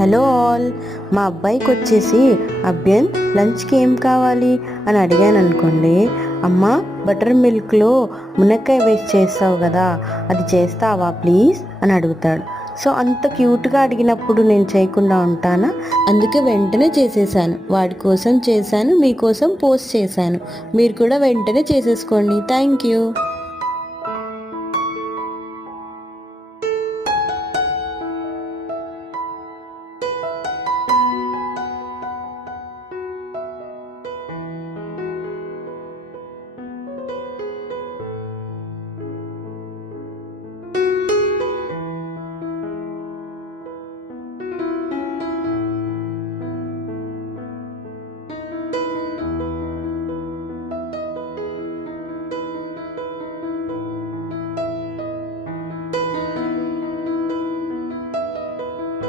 Hello all మా అబ్బాయికి వచ్చేసి అభ్యన్ లంచ్కి ఏం కావాలి? అని అడిగాను అనుకోండి అమ్మ బటర్ మిల్క్లో మునక్కాయ వేసి చేస్తావు కదా అది చేస్తావా ప్లీజ్? అని అడుగుతాడు. సో అంత క్యూట్గా అడిగినప్పుడు నేను చేయకుండా ఉంటానా? అందుకే వెంటనే చేసేసాను. వాడి కోసం చేశాను మీకోసం పోస్ట్ చేశాను. మీరు కూడా వెంటనే చేసేసుకోండి. Thank you.